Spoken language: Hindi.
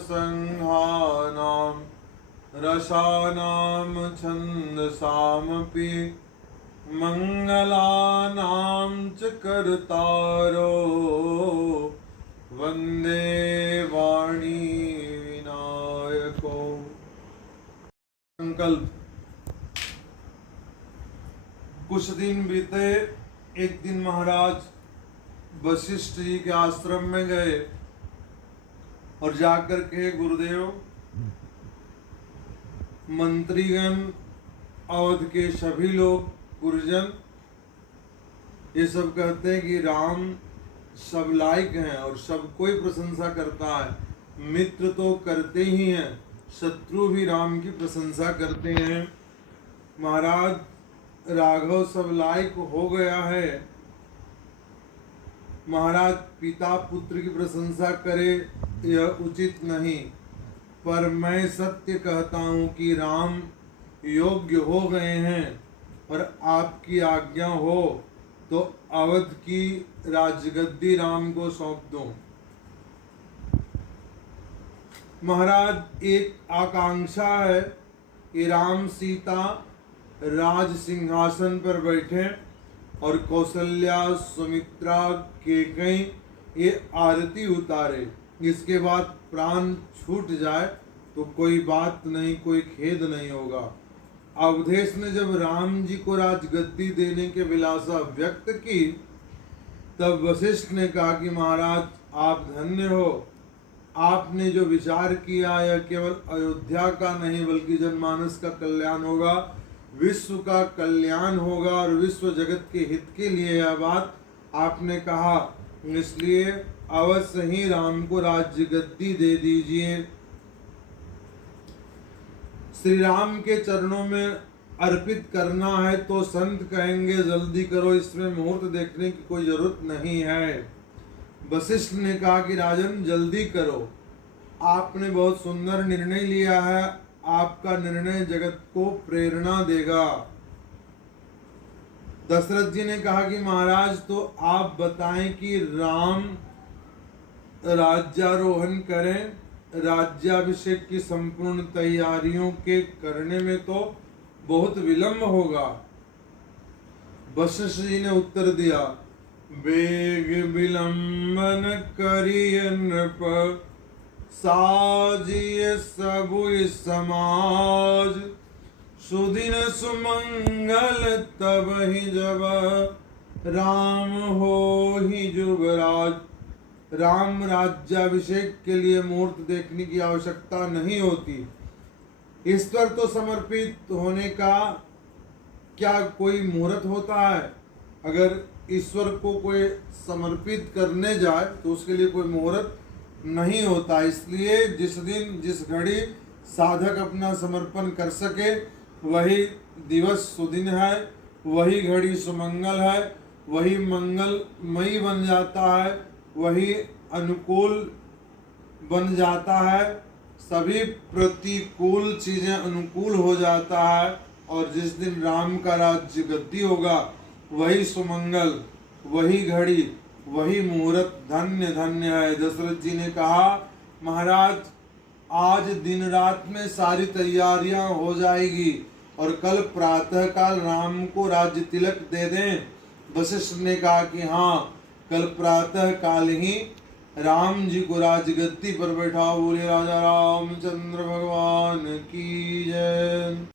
संहानाम रसानाम छंदसामपि मंगलानां च कर्तारो वंदे वाणी विनायको। संकल्प। कुछ दिन बीते। एक दिन महाराज वशिष्ठ जी के आश्रम में गए और जाकर के गुरुदेव, मंत्रीगण, अवध के सभी लोग, गुरुजन ये सब कहते हैं कि राम सब लायक हैं और सब कोई प्रशंसा करता है। मित्र तो करते ही हैं, शत्रु भी राम की प्रशंसा करते हैं। महाराज राघव सब लायक हो गया है। महाराज पिता पुत्र की प्रशंसा करे यह उचित नहीं, पर मैं सत्य कहता हूँ कि राम योग्य हो गए हैं और आपकी आज्ञा हो तो अवध की राजगद्दी राम को सौंप दो। महाराज एक आकांक्षा है कि राम सीता राज सिंहासन पर बैठे और कौशल्या, सुमित्रा, कैकेयी ये आरती उतारे। इसके बाद प्राण छूट जाए तो कोई बात नहीं, कोई खेद नहीं होगा। अवधेश ने जब राम जी को राजगद्दी देने के विलासा व्यक्त की, तब वशिष्ठ ने कहा कि महाराज आप धन्य हो। आपने जो विचार किया यह केवल अयोध्या का नहीं बल्कि जनमानस का कल्याण होगा, विश्व का कल्याण होगा और विश्व जगत के हित के लिए यह बात आपने कहा। इसलिए अवश्य ही राम को राज्यगद्दी दे दीजिए। श्री राम के चरणों में अर्पित करना है तो संत कहेंगे जल्दी करो, इसमें मुहूर्त देखने की कोई जरूरत नहीं है। वशिष्ठ ने कहा कि राजन जल्दी करो, आपने बहुत सुंदर निर्णय लिया है, आपका निर्णय जगत को प्रेरणा देगा। दशरथ जी ने कहा कि महाराज तो आप बताएं कि राम राज्यारोहण करें, राज्याभिषेक की संपूर्ण तैयारियों के करने में तो बहुत विलंब होगा। वशिष्ठ जी ने उत्तर दिया, वेग विलंबन करिय नृप, साजिए सबुय समाज, सुदिन सुमंगल तब ही जब, राम हो ही जुगराज। राम राज्याभिषेक के लिए मुहूर्त देखने की आवश्यकता नहीं होती। ईश्वर तो समर्पित होने का क्या कोई मुहूर्त होता है? अगर ईश्वर को कोई समर्पित करने जाए तो उसके लिए कोई मुहूर्त नहीं होता। इसलिए जिस दिन जिस घड़ी साधक अपना समर्पण कर सके वही दिवस सुदिन है, वही घड़ी सुमंगल है, वही मंगलमयी बन जाता है, वही अनुकूल बन जाता है, सभी प्रतिकूल चीजें अनुकूल हो जाता है। और जिस दिन राम का राज्य गद्दी होगा वही सुमंगल, वही घड़ी, वही मुहूर्त धन्य धन्य है। दशरथ जी ने कहा महाराज आज दिन रात में सारी तैयारियां हो जाएगी और कल प्रातः काल राम को राज्य तिलक दे दें। वशिष्ठ ने कहा कि हाँ, कल प्रातः काल ही राम जी को राजगद्दी पर बैठा। बोले राजा रामचंद्र भगवान की जय।